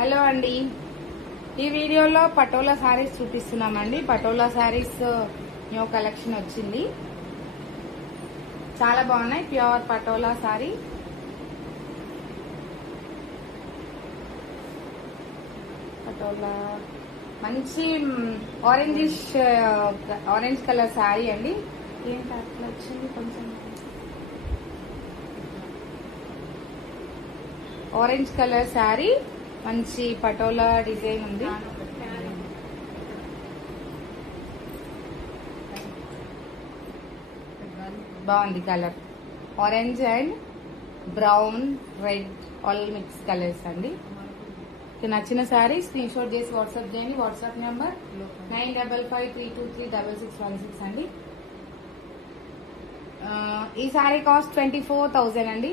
Hello అండి, ఈ వీడియోలో పటోలా శారీస్ చూపిస్తున్నామండి. పటోలా శారీస్ న్యూ కలెక్షన్ వచ్చింది, చాలా బాగున్నాయి. ప్యూర్ పటోలా శారీ. పటోలా మంచి ఆరెంజ్ కలర్ శారీ అండి. ఏంటి అట్లా వచ్చింది, కొంచెం ఆరెంజ్ కలర్ శారీ, మంచి పటోలా డిజైన్ ఉంది. బాగుంది colour. Orange and brown, red all mix colours అండి. నచ్చిన శారీ స్క్రీన్ షాట్ చేసి వాట్సాప్ చేయండి. వాట్సాప్ నెంబర్ 9553236616 అండి. ఈ శారీ కాస్ట్ 24,000 అండి.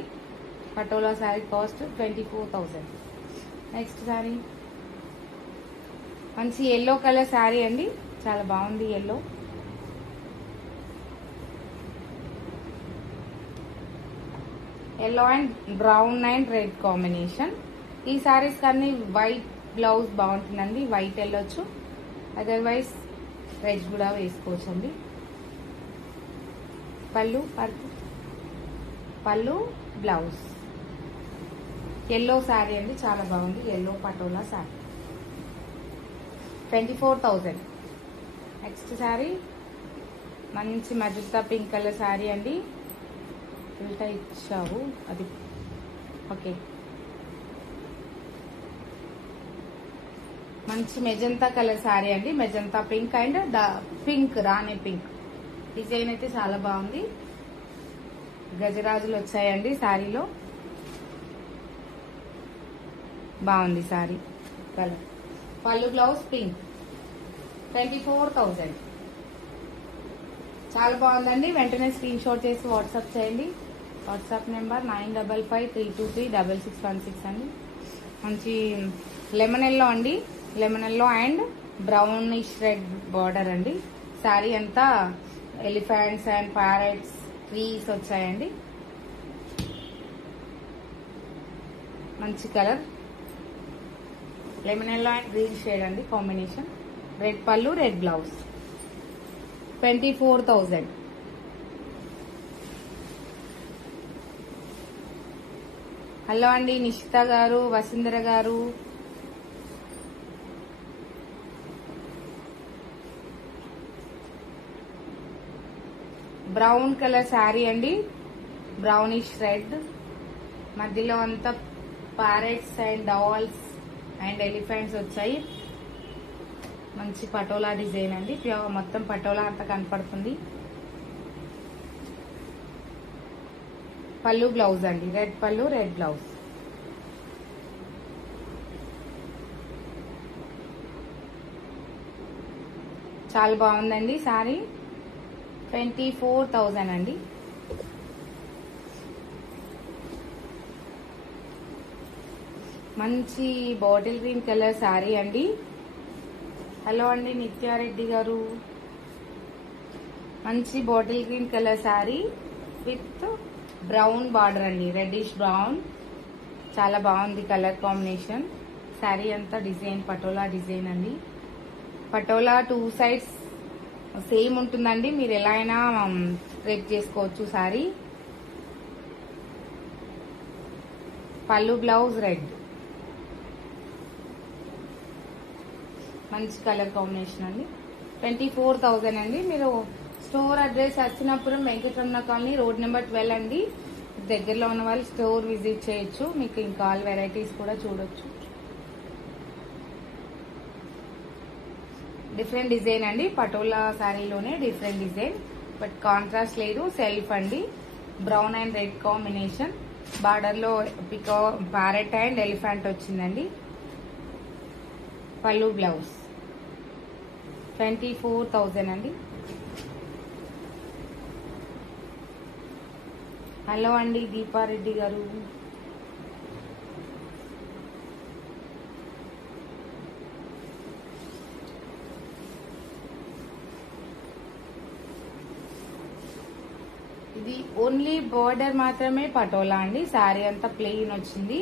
పటోలా శారీ కాస్ట్ 24,000. నెక్స్ట్ శారీ మంచి ఎల్లో కలర్ శారీ అండి, చాలా బాగుంది. Yellow and brown and red combination. ఈ శారీస్ కానీ వైట్ బ్లౌజ్ బాగుంటుందండి. వైట్ వెళ్ళొచ్చు, అదర్వైజ్ రెడ్ కూడా వేసుకోవచ్చు అండి. పళ్ళు బ్లౌజ్ ఎల్లో శారీ అండి, చాలా బాగుంది. ఎల్లో పటోలా శారీ 24,000. నెక్స్ట్ శారీ మంచి మజంతా పింక్ కలర్ శారీ అండి. ఉల్టా ఇచ్చావు అది, ఓకే. మంచి మెజంతా కలర్ శారీ అండి. Magenta pink and pink, Rani pink design అయితే చాలా బాగుంది. గజరాజులు వచ్చాయండి శారీలో, బాగుంది శారీ కలర్. పళ్ళు బ్లౌజ్ పింక్ 24,000. చాలా బాగుందండి. వెంటనే స్క్రీన్ షాట్ చేసి వాట్సాప్ చేయండి. వాట్సాప్ నెంబర్ 9553236616 అండి. మంచి లెమన్ ఎల్లో అండి, lemon yellow and brownish red border అండి. శారీ అంతా ఎలిఫెంట్స్ అండ్ ప్యారెట్స్, ట్రీస్ వచ్చాయండి. మంచి colour lemon yellow and green shade అండి కాంబినేషన్. రెడ్ పళ్ళు, రెడ్ బ్లౌజ్ 24,000. హలో అండి, నిషిత గారు, వసుంధర గారు. బ్రౌన్ కలర్ శారీ అండి, బ్రౌనిష్ రెడ్, మధ్యలో అంతా parrots and dolls and elephants వచ్చాయి. మంచి పటోలా డిజైన్ అండి, మొత్తం పటోలా అంతా కనపడుతుంది. పళ్ళు బ్లౌజ్ అండి, రెడ్ పళ్ళు, రెడ్ బ్లౌజ్. చాలా బాగుందండి శారీ. 24,000 అండి. మంచి బాటిల్ గ్రీన్ కలర్ శారీ అండి. హలో అండి, నిత్యారెడ్డి గారు. మంచి bottle green colour sari with brown border అండి, రెడ్డిష్ బ్రౌన్. చాలా బాగుంది కలర్ కాంబినేషన్. శారీ అంతా డిజైన్ పటోలా డిజైన్ అండి. పటోలా 2 సైడ్స్ సేమ్ ఉంటుందండి, మీరు ఎలా అయినా రేప్ చేసుకోవచ్చు శారీ. పళ్ళు బ్లౌజ్ రెడ్, మంచి కలర్ కాంబినేషన్ అండి. 24,000 అండి. మీరు store address Achinapuram Venkataramana colony, road number 12 అండి. దగ్గరలో ఉన్న వాళ్ళు స్టోర్ విజిట్ చేయొచ్చు. మీకు ఇంకా ఆల్ వెరైటీస్ కూడా చూడొచ్చు. డిఫరెంట్ డిజైన్ అండి, పటోలా శారీలోనే డిఫరెంట్ డిజైన్, బట్ కాంట్రాస్ట్ లేదు. సెల్ఫ్ అండి, brown and red combination. Border లో ప్యారెట్ అండ్ ఎలిఫెంట్ వచ్చిందండి. పళ్ళు బ్లౌజ్ 24,000 అండి. హలో అండి, దీపారెడ్డి గారు. ఇది ఓన్లీ బోర్డర్ మాత్రమే పటోలా అండి. శారీ అంతా ప్లెయిన్ వచ్చింది.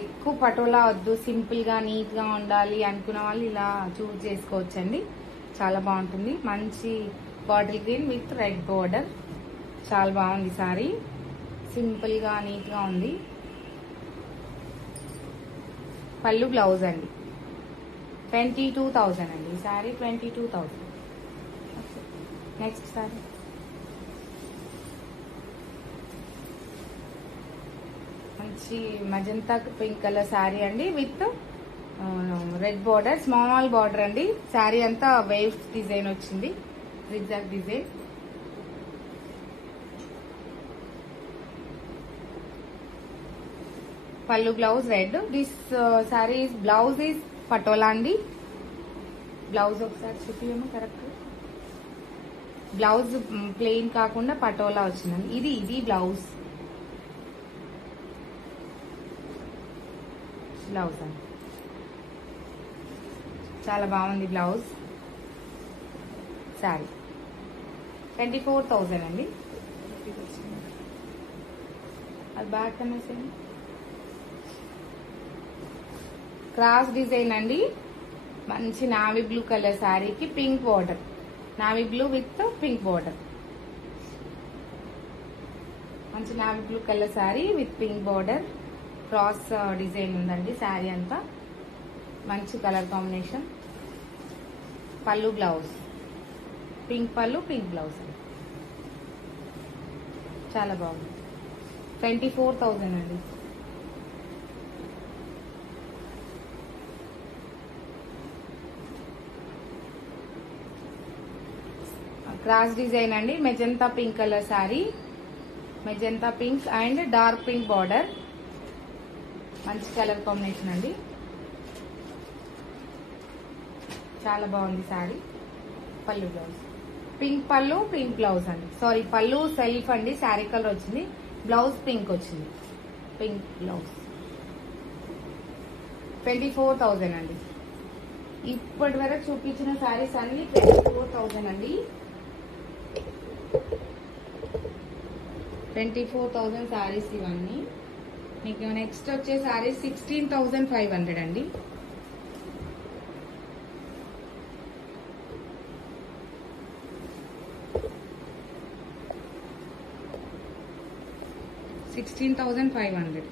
ఎక్కువ పటోలా వద్దు, సింపుల్ గా నీట్ గా ఉండాలి అనుకున్న వాళ్ళు ఇలా చూస్ చేసుకోవచ్చండి. చాలా బాగుంటుంది. మంచి bottle green with red border. చాలా బాగుంది సారీ. సింపుల్ గా నీట్ గా ఉంది. పళ్ళు బ్లౌజ్ అండి. 22,000 అండి ఈ సారీ. 22,000. నెక్స్ట్ సారీ మంచి మజంతా పింక్ కలర్ శారీ అండి with red border, small border అండి. శారీ అంతా వేవ్స్ డిజైన్ వచ్చింది, జిగ్జాగ్ డిజైన్. పళ్ళు blouse red. This sari blouse is patola అండి. బ్లౌజ్ ఒకసారి చూపియమ్మా కరెక్ట్. బ్లౌజ్ ప్లెయిన్ కాకుండా పటోలా వచ్చిందండి. ఇది బ్లౌజ్ అండి. చాలా బాగుంది బ్లౌజ్. శారీ 24,000 అండి. అది బ్యాక్ అనేసి క్రాస్ డిజైన్ అండి. మంచి నావీ బ్లూ కలర్ శారీకి pink border, navy blue with pink border. మంచి navy blue colour sari with pink border, cross design ఉందండి శారీ అంతా. మంచి కలర్ కాంబినేషన్. పళ్ళు బ్లౌజ్ పింక్ పళ్ళు, పింక్ బ్లౌజ్. చాలా బాగుంది. 24,000 అండి. క్రాస్ డిజైన్ అండి. Magenta pink colour sari, magenta pink and dark pink border. మంచి కలర్ కాంబినేషన్ అండి. చాలా బాగుంది శారీ. పళ్ళు బ్లౌజ్ పింక్ పళ్ళు, పింక్ బ్లౌజ్ అండి. సారీ, పళ్ళు సెల్ఫ్ అండి, శారీ కలర్ వచ్చింది. బ్లౌజ్ పింక్ వచ్చింది, పింక్ బ్లౌజ్. 24,000 అండి. ఇప్పటి వరకు చూపించిన శారీస్ అన్ని 24,000 అండి. 24,000 శారీస్ ఇవన్నీ. మీకు నెక్స్ట్ వచ్చే శారీస్ 16,500 అండి. $16,500.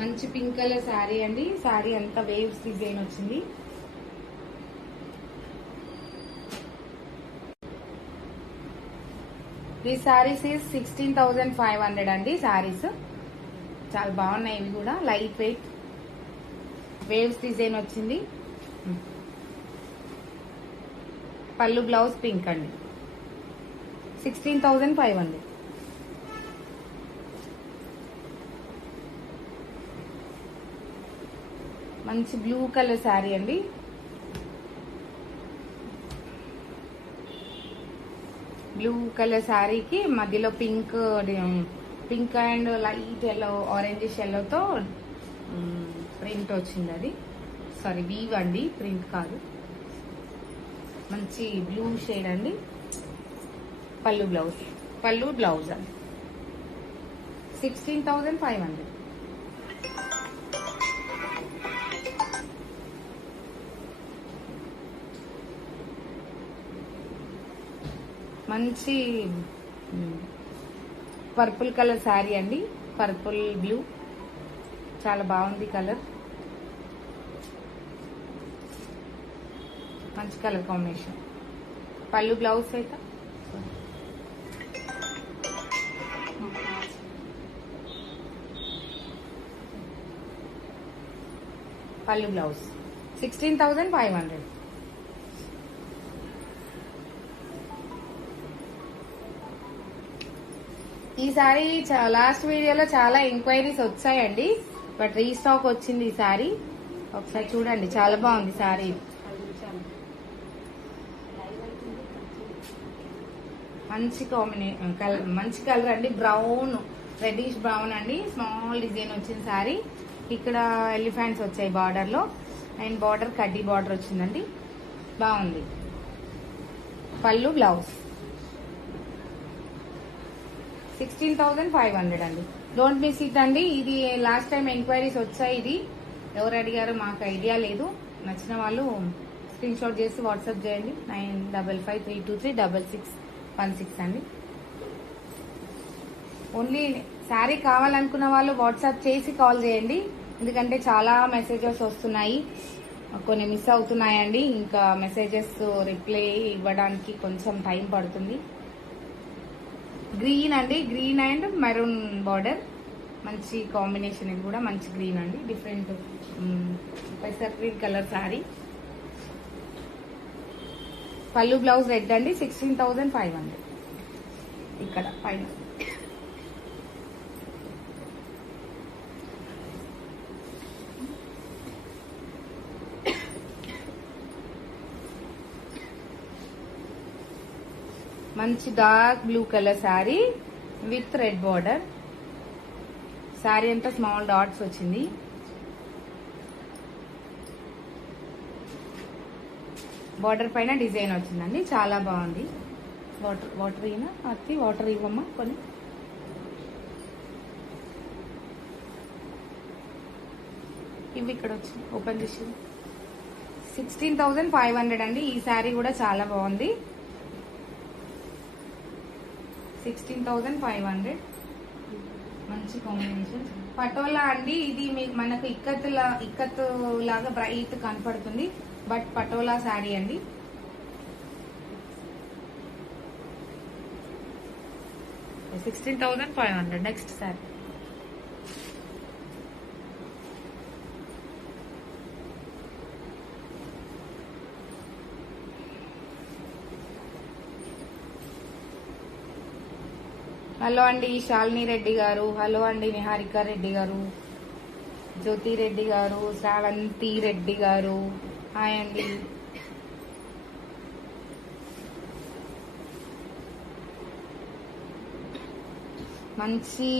మంచి పింక్ కలర్ శారీ అండి. శారీ అంతా వేవ్స్ డిజైన్ వచ్చింది. ఈ శారీస్ 16,500 అండి. శారీస్ చాలా బాగున్నాయి. ఇవి కూడా లైట్ వెయిట్ వేవ్స్ డిజైన్ వచ్చింది. పళ్ళు బ్లౌజ్ పింక్ అండి. 16,500. మంచి బ్లూ కలర్ శారీ అండి. బ్లూ కలర్ శారీకి మధ్యలో pink and light yellow, orange ఎల్లోతో ప్రింట్ వచ్చింది. అది సారీ వీవ్ అండి, ప్రింట్ కాదు. మంచి బ్లూ షేడ్ అండి. పళ్ళు బ్లౌజ్ అండి. 16,500. మంచి పర్పుల్ కలర్ శారీ అండి. పర్పుల్ బ్లూ చాలా బాగుంది కలర్. మంచి కలర్ కాంబినేషన్. పళ్ళు బ్లౌజ్ అయితే పళ్ళు బ్లౌజ్ 16,500. ఈ సారీ లాస్ట్ వీడియోలో చాలా ఎంక్వైరీస్ వచ్చాయండి, బట్ రీస్టాక్ వచ్చింది ఈ సారీ. ఒకసారి చూడండి, చాలా బాగుంది సారీ. మంచి కాంబినేషన్, మంచి కలర్ అండి. బ్రౌన్, రెడ్డిష్ బ్రౌన్ అండి. స్మాల్ డిజైన్ వచ్చిన సారీ. ఇక్కడ ఎలిఫెంట్స్ వచ్చాయి బార్డర్ లో, అండ్ బార్డర్ కడ్డీ బార్డర్ వచ్చిందండి. బాగుంది. పళ్ళు బ్లౌజ్ 16,500 అండి. డోంట్ మిస్ ఇట్ అండి. ఇది లాస్ట్ టైం ఎంక్వైరీస్ వచ్చాయి. ఇది ఎవరు అడిగారో మాకు ఐడియా లేదు. నచ్చిన వాళ్ళు స్క్రీన్ షాట్ చేసి వాట్సాప్ చేయండి. 9553236616 అండి. ఓన్లీ శారీ కావాలనుకున్న వాళ్ళు వాట్సాప్ చేసి కాల్ చేయండి. ఎందుకంటే చాలా మెసేజెస్ వస్తున్నాయి, కొన్ని మిస్ అవుతున్నాయండి. ఇంకా మెసేజెస్ రిప్లై ఇవ్వడానికి కొంచెం టైం పడుతుంది. గ్రీన్ అండి, గ్రీన్ అండ్ మెరూన్ బార్డర్, మంచి కాంబినేషన్. ఇది కూడా మంచి గ్రీన్ అండి, డిఫరెంట్ పెసర్ గ్రీన్ కలర్ శారీ. పళ్ళు బ్లౌజ్ రెడ్ అండి, 16,500 ఇక్కడ పైన. మంచి dark blue colour sari with red border. Sari అంతా స్మాల్ డాట్స్ వచ్చింది. బార్డర్ పైన డిజైన్ వచ్చిందండి, చాలా బాగుంది. వాటర్ అయినా అత్తి వాటర్ ఇవ్వమ్మా కొన్ని. ఇవి ఇక్కడ వచ్చింది, ఓపెన్ చేసి. 16,500 అండి. ఈ శారీ కూడా చాలా బాగుంది. 16,500 మంచి కాంబినేషన్. పటోలా అండి, ఇది మనకు ఇక్కత్ లాగా బ్రైట్ కనపడుతుంది, బట్ పటోలా శారీ అండి. $16,500. నెక్స్ట్ శారీ హలో అండి శాలిని రెడ్డి గారు, హలో అండి నిహారిక రెడ్డి గారు, జ్యోతి రెడ్డి గారు, శ్రావంతి రెడ్డి గారు, హాయ్ అండి. మంచి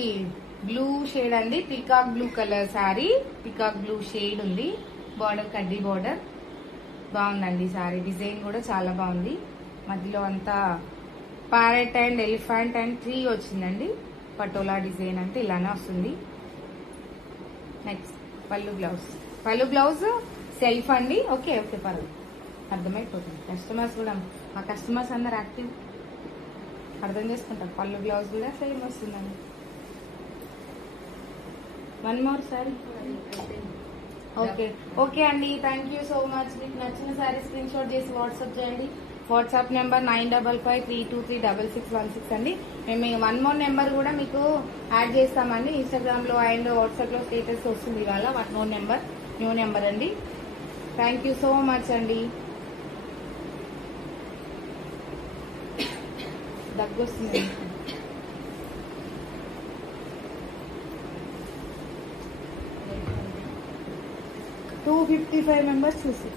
బ్లూ షేడ్ అండి, peacock blue colour sari, peacock blue shade ఉంది. బార్డర్ కడ్డీ బార్డర్ బాగుందండి. శారీ డిజైన్ కూడా చాలా బాగుంది. మధ్యలో అంతా parrot and elephant and tree వచ్చిందండి. పటోలా డిజైన్ అంటే ఇలానే వస్తుంది. నెక్స్ట్ పళ్ళు బ్లౌజ్. పళ్ళు బ్లౌజ్ సెల్ఫ్ అండి. ఓకే ఓకే పర్లేదు, అర్థమైపోతుంది. కస్టమర్స్ కూడా, మా కస్టమర్స్ అందరు యాక్టివ్, అర్థం చేసుకుంటారు. పళ్ళు బ్లౌజ్ కూడా సేమ్ వస్తుందండి. One more sorry. Okay okay అండి, థ్యాంక్ యూ సో మచ్. మీకు నచ్చిన సారీ స్క్రీన్ షాట్ చేసి వాట్సాప్ చేయండి. వాట్సాప్ నెంబర్ 9553236616 అండి. మేము వన్ మోర్ నెంబర్ కూడా మీకు యాడ్ చేస్తామండి. ఇన్స్టాగ్రామ్ లో అండ్ వాట్సాప్ లో స్టేటస్ వస్తుంది ఇవాళ. One more number, new number అండి. థ్యాంక్ యూ సో మచ్ అండి. దగ్గు వస్తుంది. 255 మెంబర్స్ చూసి